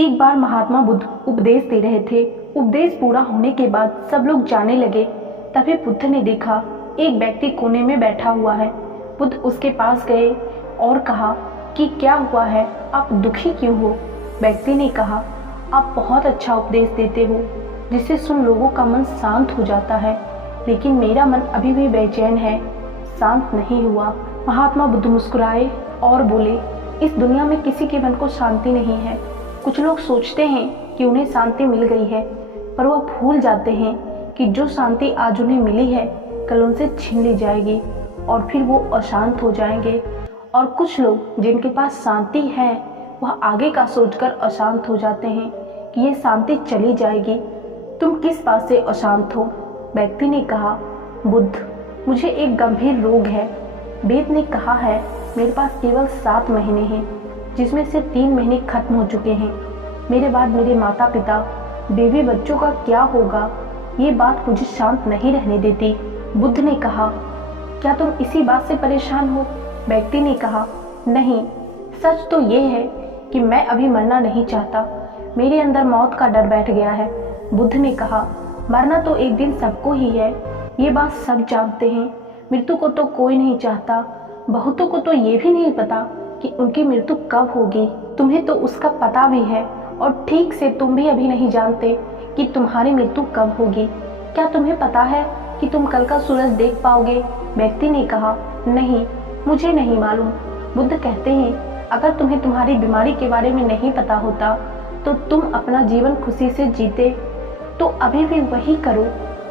एक बार महात्मा बुद्ध उपदेश दे रहे थे। उपदेश पूरा होने के बाद सब लोग जाने लगे। तभी बुद्ध ने देखा एक व्यक्ति कोने में बैठा हुआ है। बुद्ध उसके पास गए और कहा कि क्या हुआ है, आप दुखी क्यों हो? व्यक्ति ने कहा, आप बहुत अच्छा उपदेश देते हो जिसे सुन लोगों का मन शांत हो जाता है, लेकिन मेरा मन अभी भी बेचैन है, शांत नहीं हुआ। महात्मा बुद्ध मुस्कुराए और बोले, इस दुनिया में किसी के मन को शांति नहीं है। कुछ लोग सोचते हैं कि उन्हें शांति मिल गई है, पर वह भूल जाते हैं कि जो शांति आज उन्हें मिली है कल उनसे छीन ली जाएगी और फिर वो अशांत हो जाएंगे। और कुछ लोग जिनके पास शांति है वह आगे का सोचकर अशांत हो जाते हैं कि ये शांति चली जाएगी। तुम किस बात से अशांत हो? व्यक्ति ने कहा, बुद्ध, मुझे एक गंभीर रोग है। वेद ने कहा है मेरे पास केवल 7 महीने हैं, जिसमें से 3 महीने खत्म हो चुके हैं। मेरे बाद मेरे माता पिता, बेबी बच्चों का क्या होगा? ये बात मुझे शांत नहीं रहने देती। बुद्ध ने कहा, क्या तुम इसी बात से परेशान हो? व्यक्ति ने कहा, नहीं, सच तो ये है कि मैं अभी मरना नहीं चाहता। मेरे अंदर मौत का डर बैठ गया है। बुद्ध ने कहा, मरना तो एक दिन सबको ही है, ये बात सब जानते हैं। मृत्यु को तो कोई नहीं चाहता। बहुतों को तो ये भी नहीं पता कि उनकी मृत्यु कब होगी। तुम्हें तो उसका पता भी है और ठीक से तुम भी अभी नहीं जानते कि तुम्हारी मृत्यु कब होगी। क्या तुम्हें पता है कि तुम कल का सूरज देख पाओगे? व्यक्ति ने कहा, नहीं, मुझे नहीं मालूम। बुद्ध कहते हैं, अगर तुम्हें तुम्हारी बीमारी के बारे में नहीं पता होता तो तुम अपना जीवन खुशी से जीते। तो अभी भी वही करो,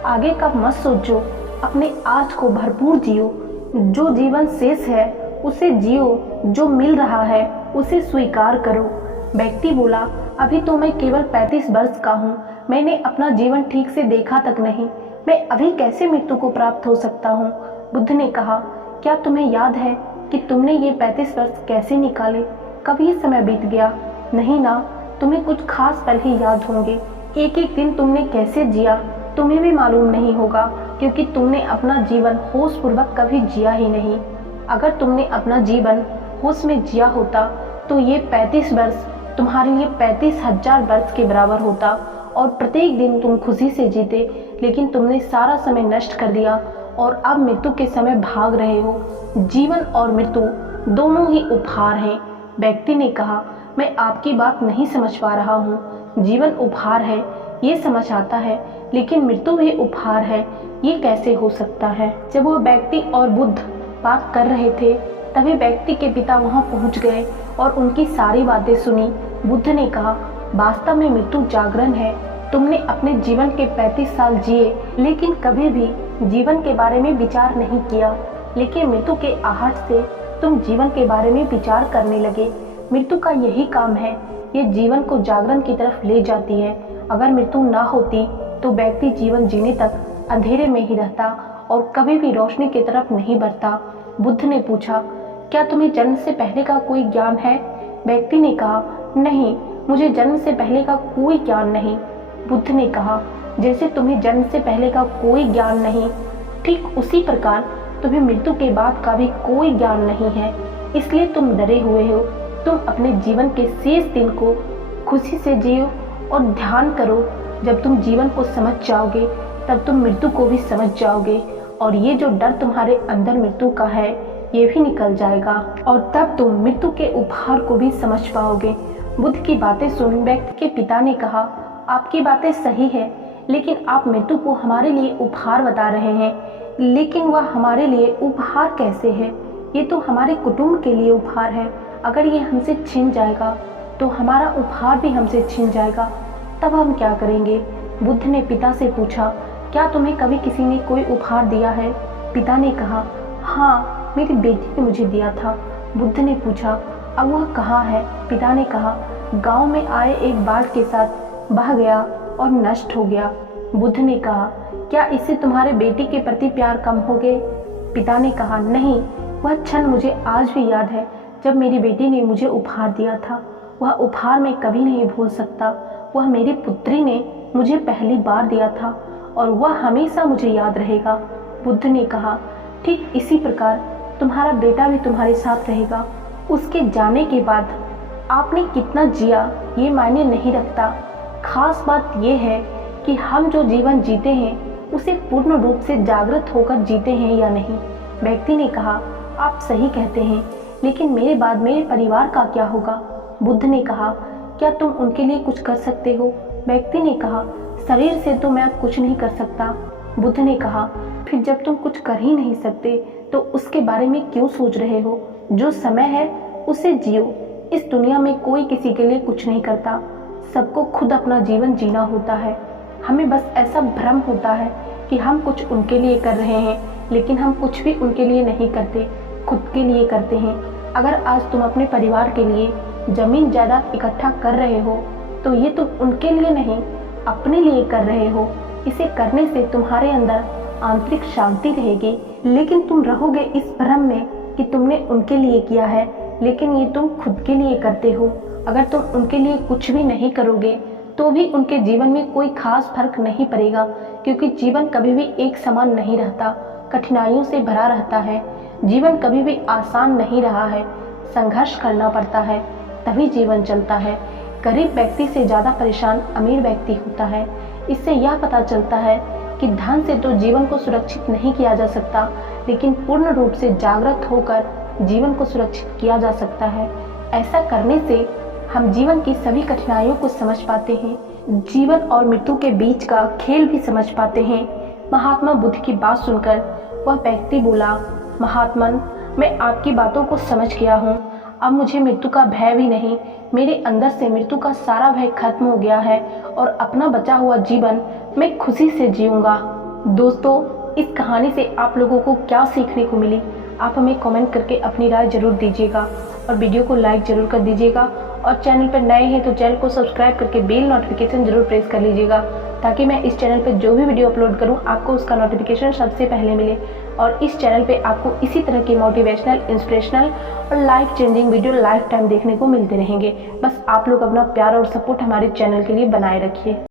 आगे का मत सोचो, अपने आज को भरपूर जियो। जो जीवन शेष है उसे जियो, जो मिल रहा है उसे स्वीकार करो। व्यक्ति बोला, अभी तो मैं केवल 35 वर्ष का हूँ, मैंने अपना जीवन ठीक से देखा तक नहीं, मैं अभी कैसे मृत्यु को प्राप्त हो सकता हूँ? बुद्ध ने कहा, क्या तुम्हें याद है कि तुमने ये 35 वर्ष कैसे निकाले? कब ये समय बीत गया? नहीं ना, तुम्हें कुछ खास पल ही याद होंगे। एक एक दिन तुमने कैसे जिया तुम्हें भी मालूम नहीं होगा, क्योंकि तुमने अपना जीवन होश पूर्वक कभी जिया ही नहीं। अगर तुमने अपना जीवन होश में जिया होता तो ये 35 वर्ष तुम्हारे लिए 35,000 वर्ष के बराबर होता और प्रत्येक दिन तुम खुशी से जीते। लेकिन तुमने सारा समय नष्ट कर दिया और अब मृत्यु के समय भाग रहे हो। जीवन और मृत्यु दोनों ही उपहार हैं। व्यक्ति ने कहा, मैं आपकी बात नहीं समझ पा रहा हूँ। जीवन उपहार है ये समझ आता है, लेकिन मृत्यु भी उपहार है, ये कैसे हो सकता है? जब वो व्यक्ति और बुद्ध बात कर रहे थे तभी व्यक्ति के पिता वहां पहुंच गए और उनकी सारी बातें सुनी। बुद्ध ने कहा, वास्तव में मृत्यु जागरण है। तुमने अपने जीवन के 35 साल जिए, लेकिन कभी भी जीवन के बारे में विचार नहीं किया। लेकिन मृत्यु के आहट से तुम जीवन के बारे में विचार करने लगे। मृत्यु का यही काम है, ये जीवन को जागरण की तरफ ले जाती है। अगर मृत्यु ना होती तो व्यक्ति जीवन जीने तक अंधेरे में ही रहता और कभी भी रोशनी की तरफ नहीं बढ़ता। बुद्ध ने पूछा, क्या तुम्हें जन्म से पहले का कोई ज्ञान है? व्यक्ति ने कहा, नहीं, मुझे जन्म से पहले का कोई ज्ञान नहीं। बुद्ध ने कहा, जैसे तुम्हें जन्म से पहले का कोई ज्ञान नहीं, ठीक उसी प्रकार तुम्हें मृत्यु के बाद का भी कोई ज्ञान नहीं है, इसलिए तुम डरे हुए हो। तुम अपने जीवन के शेष दिन को खुशी से जियो और ध्यान करो। जब तुम जीवन को समझ जाओगे तब तुम मृत्यु को भी समझ जाओगे और ये जो डर तुम्हारे अंदर मृत्यु का है ये भी निकल जाएगा और तब तुम मृत्यु के उपहार को भी समझ पाओगे। बुद्ध की बातें सुन व्यक्ति के पिता ने कहा, आपकी बातें सही है, लेकिन आप मृत्यु को हमारे लिए उपहार बता रहे हैं। लेकिन वह हमारे लिए उपहार कैसे है? ये तो हमारे कुटुंब के लिए उपहार है। अगर ये हमसे छिन जाएगा तो हमारा उपहार भी हमसे छिन जाएगा, तब हम क्या करेंगे? बुद्ध ने पिता से पूछा, क्या तुम्हें कभी किसी ने कोई उपहार दिया है? पिता ने कहा, हाँ, मेरी बेटी ने मुझे दिया था। बुद्ध ने पूछा, अब वह कहाँ है? पिता ने कहा, गांव में आए एक बाढ़ के साथ बह गया और नष्ट हो गया। बुद्ध ने कहा, क्या इससे तुम्हारे बेटी के प्रति प्यार कम हो गए? पिता ने कहा, नहीं, वह क्षण मुझे आज भी याद है जब मेरी बेटी ने मुझे उपहार दिया था। वह उपहार मैं कभी नहीं भूल सकता। वह मेरी पुत्री ने मुझे पहली बार दिया था और वह हमेशा मुझे याद रहेगा। बुद्ध ने कहा, ठीक इसी प्रकार तुम्हारा बेटा भी तुम्हारे साथ रहेगा। उसके जाने के बाद आपने कितना जिया ये मायने नहीं रखता, खास बात ये है कि हम जो जीवन जीते हैं उसे पूर्ण रूप से जागृत होकर जीते हैं या नहीं। व्यक्ति ने कहा, आप सही कहते हैं, लेकिन मेरे बाद मेरे परिवार का क्या होगा? बुद्ध ने कहा, क्या तुम उनके लिए कुछ कर सकते हो? व्यक्ति ने कहा, शरीर से तो मैं कुछ नहीं कर सकता। बुद्ध ने कहा, फिर जब तुम कुछ कर ही नहीं सकते तो उसके बारे में क्यों सोच रहे हो? जो समय है उसे जियो। इस दुनिया में कोई किसी के लिए कुछ नहीं करता, सबको खुद अपना जीवन जीना होता है। हमें बस ऐसा भ्रम होता है कि हम कुछ उनके लिए कर रहे हैं, लेकिन हम कुछ भी उनके लिए नहीं करते, खुद के लिए करते हैं। अगर आज तुम अपने परिवार के लिए जमीन जायदाद इकट्ठा कर रहे हो तो ये तुम उनके लिए नहीं, अपने लिए कर रहे हो। इसे करने से तुम्हारे अंदर आंतरिक शांति रहेगी, लेकिन तुम रहोगे इस भ्रम में कि तुमने उनके लिए किया है, लेकिन ये तुम खुद के लिए करते हो। अगर तुम उनके लिए कुछ भी नहीं करोगे तो भी उनके जीवन में कोई खास फर्क नहीं पड़ेगा, क्योंकि जीवन कभी भी एक समान नहीं रहता, कठिनाइयों से भरा रहता है। जीवन कभी भी आसान नहीं रहा है, संघर्ष करना पड़ता है, तभी जीवन चलता है। गरीब व्यक्ति से ज़्यादा परेशान अमीर व्यक्ति होता है। इससे यह पता चलता है कि धन से तो जीवन को सुरक्षित नहीं किया जा सकता, लेकिन पूर्ण रूप से जागृत होकर जीवन को सुरक्षित किया जा सकता है। ऐसा करने से हम जीवन की सभी कठिनाइयों को समझ पाते हैं, जीवन और मृत्यु के बीच का खेल भी समझ पाते हैं। महात्मा बुद्ध की बात सुनकर वह व्यक्ति बोला, महात्मन, मैं आपकी बातों को समझ गया हूँ। अब मुझे मृत्यु का भय भी नहीं, मेरे अंदर से मृत्यु का सारा भय खत्म हो गया है और अपना बचा हुआ जीवन मैं खुशी से जीऊँगा। दोस्तों, इस कहानी से आप लोगों को क्या सीखने को मिली? आप हमें कमेंट करके अपनी राय जरूर दीजिएगा और वीडियो को लाइक जरूर कर दीजिएगा। और चैनल पर नए हैं तो चैनल को सब्सक्राइब करके बेल नोटिफिकेशन जरूर प्रेस कर लीजिएगा, ताकि मैं इस चैनल पर जो भी वीडियो अपलोड करूं आपको उसका नोटिफिकेशन सबसे पहले मिले। और इस चैनल पे आपको इसी तरह के मोटिवेशनल, इंस्पिरेशनल और life changing video life time देखने को मिलते रहेंगे। बस आप लोग अपना प्यार और सपोर्ट हमारे चैनल के लिए बनाए रखिए।